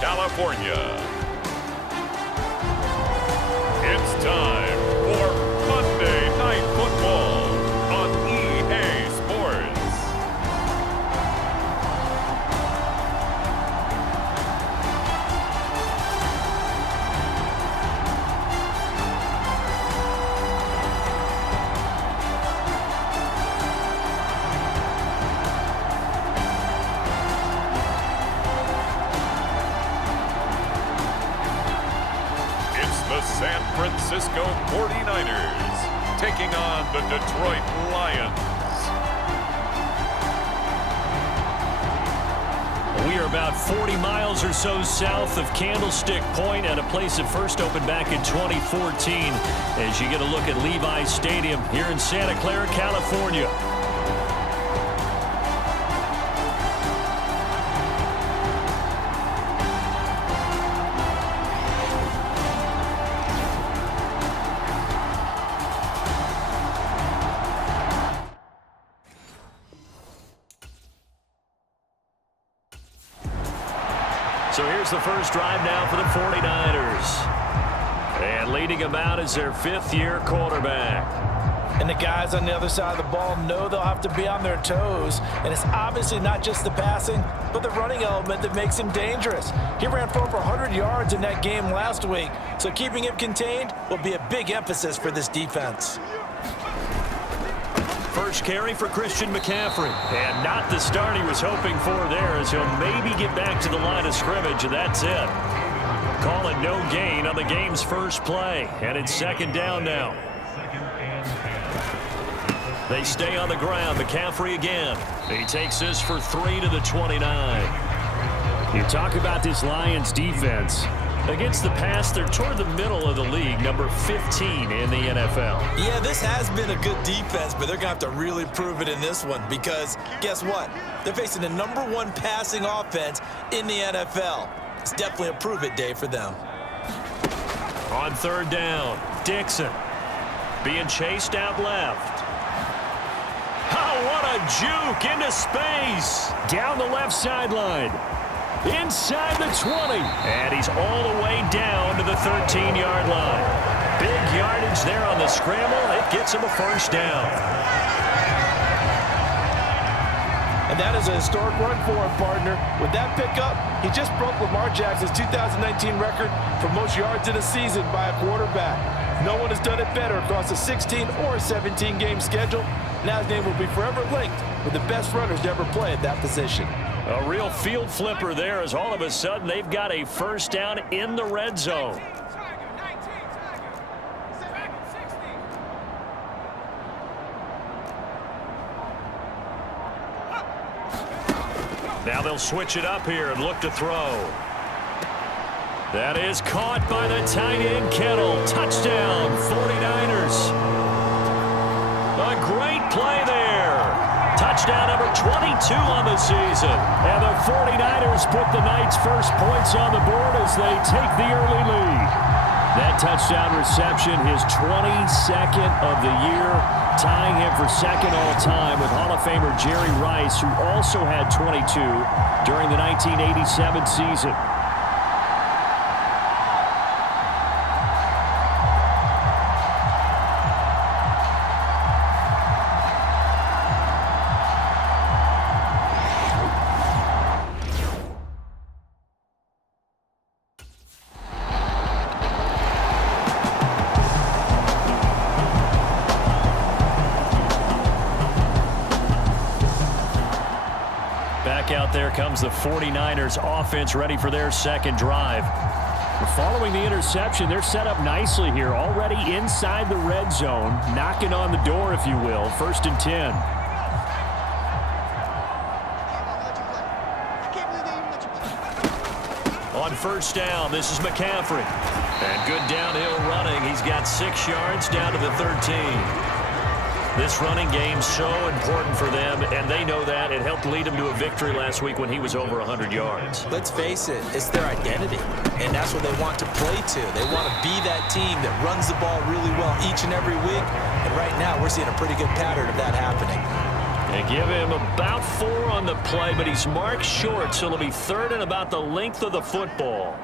California. It's time for Monday Night Football on EA Sports. The San Francisco 49ers taking on the Detroit Lions. We are about 40 miles or so south of Candlestick Point at a place that first opened back in 2014 as you get a look at Levi's Stadium here in Santa Clara, California. So here's the first drive now for the 49ers. And leading them out is their fifth-year quarterback. And the guys on the other side of the ball know they'll have to be on their toes. And it's obviously not just the passing, but the running element that makes him dangerous. He ran for over 100 yards in that game last week, so keeping him contained will be a big emphasis for this defense. First carry for Christian McCaffrey. And not the start he was hoping for there, as he'll maybe get back to the line of scrimmage, and that's it. Call it no gain on the game's first play. And it's second down now. They stay on the ground. McCaffrey again. He takes this for 3 to the 29. You talk about this Lions defense. Against the pass, they're toward the middle of the league, number 15 in the NFL. Yeah, this has been a good defense, but they're going to have to really prove it in this one because guess what? They're facing the number 1 passing offense in the NFL. It's definitely a prove-it day for them. On third down, Dixon being chased out left. Oh, what a juke into space. Down the left sideline. Inside the 20. And he's all the way down to the 13-yard line. Big yardage there on the scramble. It gets him a first down. And that is a historic run for him, partner. With that pickup, he just broke Lamar Jackson's 2019 record for most yards in a season by a quarterback. No one has done it better across a 16 or 17-game schedule. Now his name will be forever linked with the best runners to ever play at that position. A real field flipper there as all of a sudden they've got a first down in the red zone. Now they'll switch it up here and look to throw. That is caught by the tight end Kittle. Touchdown, 49ers. A great play there. Touchdown number 22 on the season. And the 49ers put the night's first points on the board as they take the early lead. That touchdown reception, his 22nd of the year, tying him for second all-time with Hall of Famer Jerry Rice, who also had 22 during the 1987 season. Out there comes the 49ers offense ready for their second drive. Following the interception, they're set up nicely here, already inside the red zone, knocking on the door, if you will. First and 10. On first down, this is McCaffrey. And good downhill running. He's got 6 yards down to the 13. This running game's so important for them, and they know that. It helped lead them to a victory last week when he was over 100 yards. Let's face it, it's their identity, and that's what they want to play to. They want to be that team that runs the ball really well each and every week, and right now we're seeing a pretty good pattern of that happening. They give him about 4 on the play, but he's marked short, so it'll be 3rd and about the length of the football.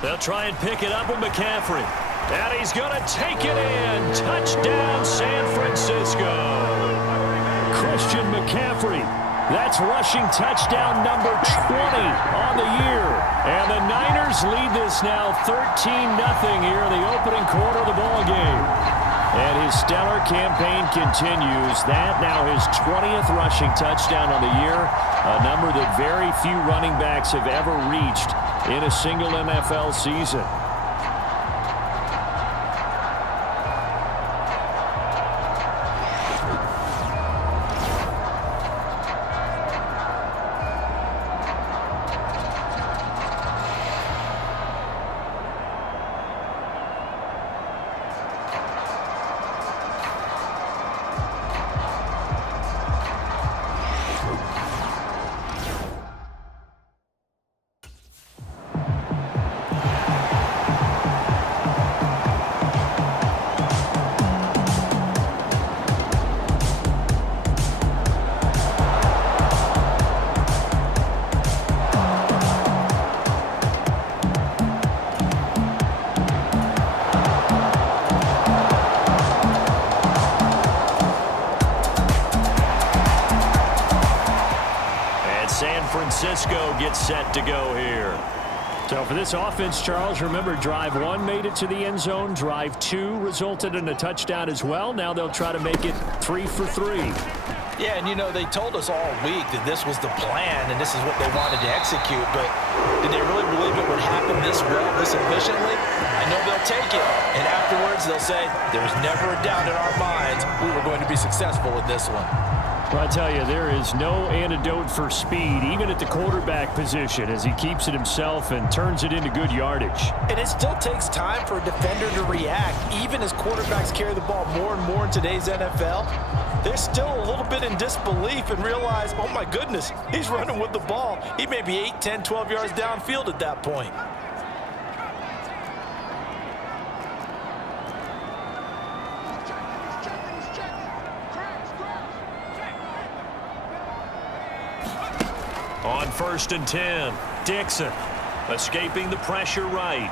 They'll try and pick it up with McCaffrey. And he's going to take it in. Touchdown, San Francisco. Christian McCaffrey. That's rushing touchdown number 20 on the year. And the Niners lead this now 13-0 here in the opening quarter of the ball game. And his stellar campaign continues. That now his 20th rushing touchdown on the year, a number that very few running backs have ever reached in a single NFL season. Francisco gets set to go here. So for this offense, Charles, remember drive 1 made it to the end zone. Drive 2 resulted in a touchdown as well. Now they'll try to make it 3 for 3. Yeah, and you know, they told us all week that this was the plan and this is what they wanted to execute, but did they really believe it would happen this well, this efficiently? I know they'll take it, and afterwards they'll say, there's never a doubt in our minds we were going to be successful with this one. Well, I tell you, there is no antidote for speed, even at the quarterback position, as he keeps it himself and turns it into good yardage. And it still takes time for a defender to react, even as quarterbacks carry the ball more and more in today's NFL. They're still a little bit in disbelief and realize, oh my goodness, he's running with the ball. He may be 8, 10, 12 yards downfield at that point. On 1st and 10, Dixon escaping the pressure right.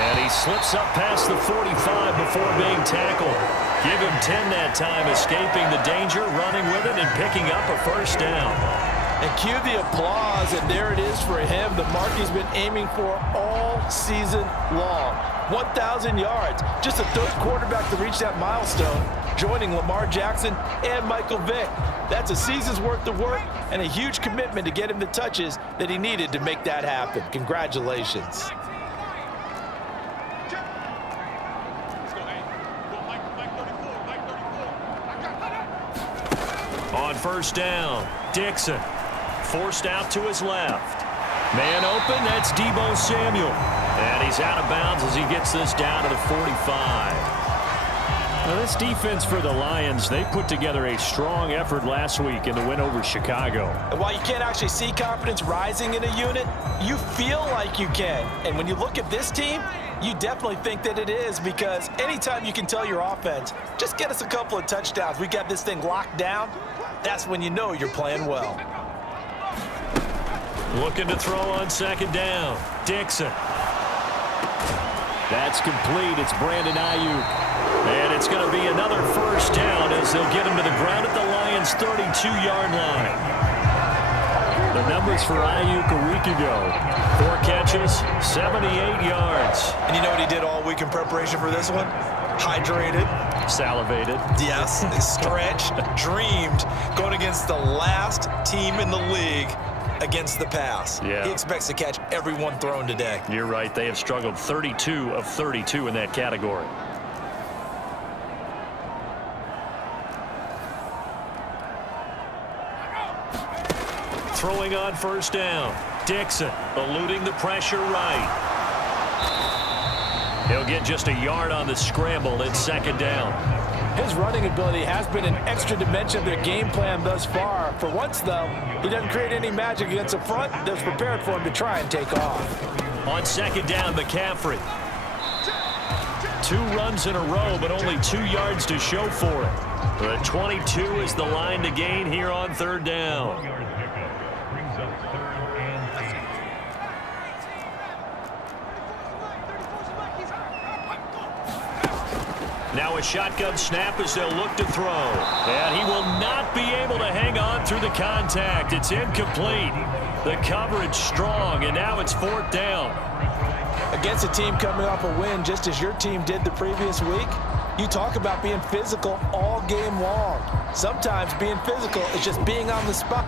And he slips up past the 45 before being tackled. Give him 10 that time, escaping the danger, running with it, and picking up a 1st down. And cue the applause, and there it is for him, the mark he's been aiming for all season long. 1,000 yards, just the 3rd quarterback to reach that milestone, joining Lamar Jackson and Michael Vick. That's a season's worth of work and a huge commitment to get him the touches that he needed to make that happen. Congratulations. On 1st down, Dixon forced out to his left. Man open, that's Deebo Samuel. And he's out of bounds as he gets this down to the 45. Now, this defense for the Lions, they put together a strong effort last week in the win over Chicago. And while you can't actually see confidence rising in a unit, you feel like you can. And when you look at this team, you definitely think that it is, because anytime you can tell your offense, just get us a couple of touchdowns, we got this thing locked down, that's when you know you're playing well. Looking to throw on 2nd down. Dixon. That's complete. It's Brandon Ayuk. And it's going to be another 1st down as they'll get him to the ground at the Lions' 32-yard line. The numbers for Ayuk a week ago. 4 catches, 78 yards. And you know what he did all week in preparation for this one? Hydrated. Salivated. Yes, stretched, dreamed, going against the last team in the league against the pass. Yeah. He expects to catch every one thrown today. You're right. They have struggled 32 of 32 in that category. Throwing on 1st down. Dixon eluding the pressure right. He'll get just a yard on the scramble. It's 2nd down. His running ability has been an extra dimension of their game plan thus far. For once, though, he doesn't create any magic against the front that's prepared for him to try and take off. On 2nd down, McCaffrey. 2 runs in a row, but only 2 yards to show for it. The 22 is the line to gain here on 3rd down. Now a shotgun snap as they'll look to throw. And he will not be able to hang on through the contact. It's incomplete. The coverage strong, and now it's 4th down. Against a team coming off a win just as your team did the previous week, you talk about being physical all game long. Sometimes being physical is just being on the spot.